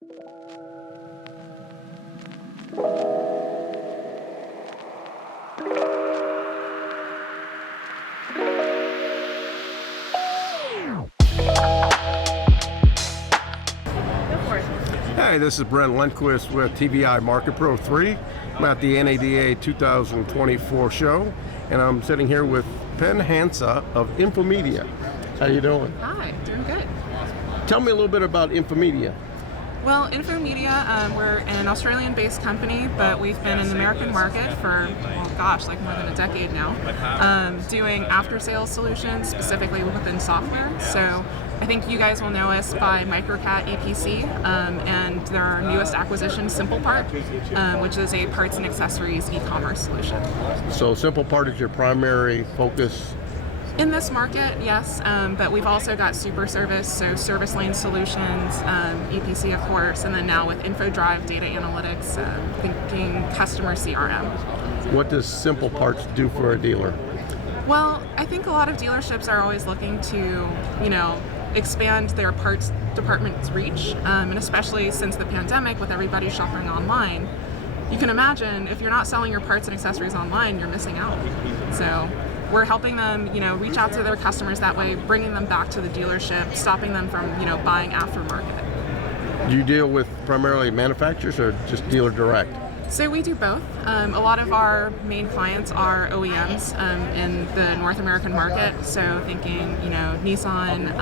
Hey, this is Brent Lundquist with TVI MarketPro3. I'm at the NADA 2024 show, and I'm sitting here with Penn Hansa of Infomedia. How you doing? Hi, doing good. Tell me a little bit about Infomedia. Well, Infomedia, we're an Australian-based company, but we've been in the American market for, like more than a decade now, doing after-sales solutions, specifically within software. So I think you guys will know us by Microcat EPC, and their newest acquisition, SimplePart, which is a parts and accessories e-commerce solution. So SimplePart is your primary focus? In this market, yes, but we've also got Super Service, so Service Lane Solutions, EPC of course, and then now with InfoDrive Data Analytics, thinking customer CRM. What does SimpleParts do for a dealer? Well, I think a lot of dealerships are always looking to, expand their parts department's reach, and especially since the pandemic with everybody shopping online. You can imagine if you're not selling your parts and accessories online, you're missing out. So we're helping them, reach out to their customers that way, bringing them back to the dealership, stopping them from, buying aftermarket. Do you deal with primarily manufacturers or just dealer direct? So we do both. A lot of our main clients are OEMs in the North American market. So thinking, Nissan,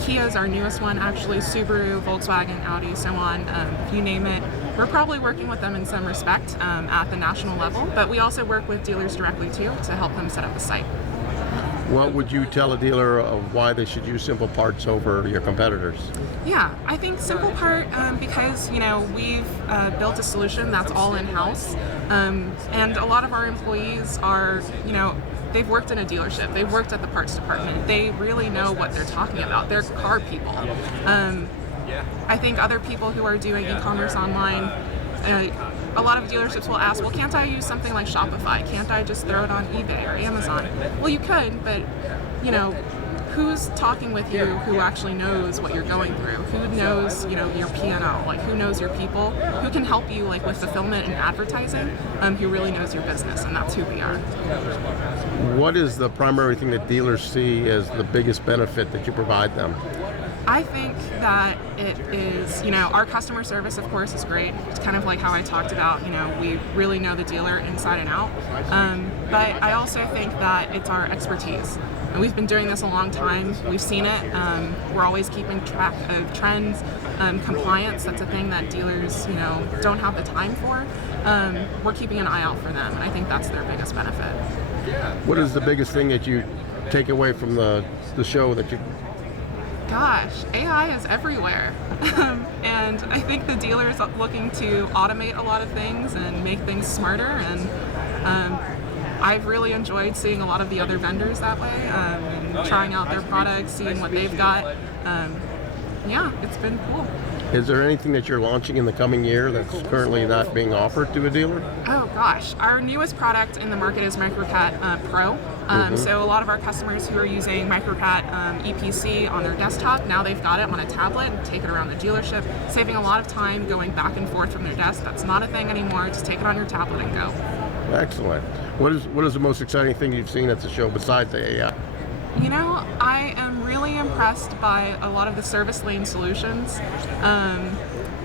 Kia's our newest one actually, Subaru, Volkswagen, Audi, so on, you name it. We're probably working with them in some respect at the national level, but we also work with dealers directly too to help them set up a site. What would you tell a dealer of why they should use SimpleParts over your competitors? Yeah, I think SimplePart, because we've built a solution that's all in-house, and a lot of our employees are, they've worked in a dealership, they've worked at the parts department, they really know what they're talking about. They're car people. I think other people who are doing e-commerce online, a lot of dealerships will ask, well, can't I use something like Shopify? Can't I just throw it on eBay or Amazon? Well, you could, but, who's talking with you who actually knows what you're going through? Who knows, your P&L? Like, who knows your people? Who can help you, with fulfillment and advertising? Who really knows your business, and that's who we are. What is the primary thing that dealers see as the biggest benefit that you provide them? I think that it is, our customer service, of course, is great. It's kind of like how I talked about, we really know the dealer inside and out. But I also think that it's our expertise. And we've been doing this a long time. We've seen it. We're always keeping track of trends, compliance. That's a thing that dealers, don't have the time for. We're keeping an eye out for them, and I think that's their biggest benefit. What is the biggest thing that you take away from the show that you... Gosh, AI is everywhere. And I think the dealers are looking to automate a lot of things and make things smarter. And I've really enjoyed seeing a lot of the other vendors that way, and trying out their products, seeing what they've got. Yeah, it's been cool. Is there anything that you're launching in the coming year that's currently not being offered to a dealer? Oh gosh, our newest product in the market is Microcat Pro. So a lot of our customers who are using Microcat EPC on their desktop, now they've got it on a tablet and take it around the dealership, saving a lot of time going back and forth from their desk. That's not a thing anymore. Just take it on your tablet and go. Excellent. What is the most exciting thing you've seen at the show besides the AI? I am really impressed by a lot of the service lane solutions,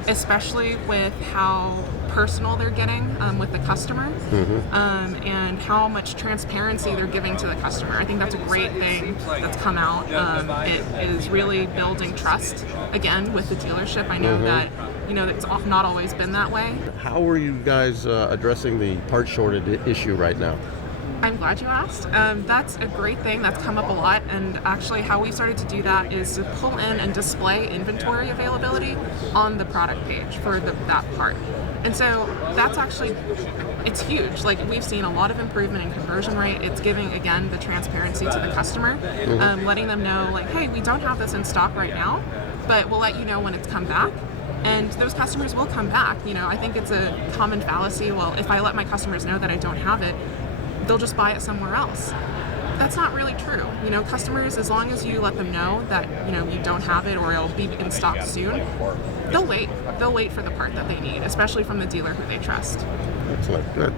especially with how personal they're getting with the customer, and how much transparency they're giving to the customer. I think that's a great thing that's come out. It is really building trust, again, with the dealership. I know that it's not always been that way. How are you guys addressing the part shortage issue right now? I'm glad you asked. That's a great thing that's come up a lot, and actually how we started to do that is to pull in and display inventory availability on the product page for that part. And so that's actually, it's huge. Like, we've seen a lot of improvement in conversion rate. It's giving, again, the transparency to the customer, letting them know, like, hey, we don't have this in stock right now, but we'll let you know when it's come back. And those customers will come back. I think it's a common fallacy. Well, if I let my customers know that I don't have it, they'll just buy it somewhere else. that's not really true. You know, customers, as long as you let them know that, you know, you don't have it or it'll be in stock soon, they'll wait. They'll wait for the part that they need, especially from the dealer who they trust. Excellent. Good.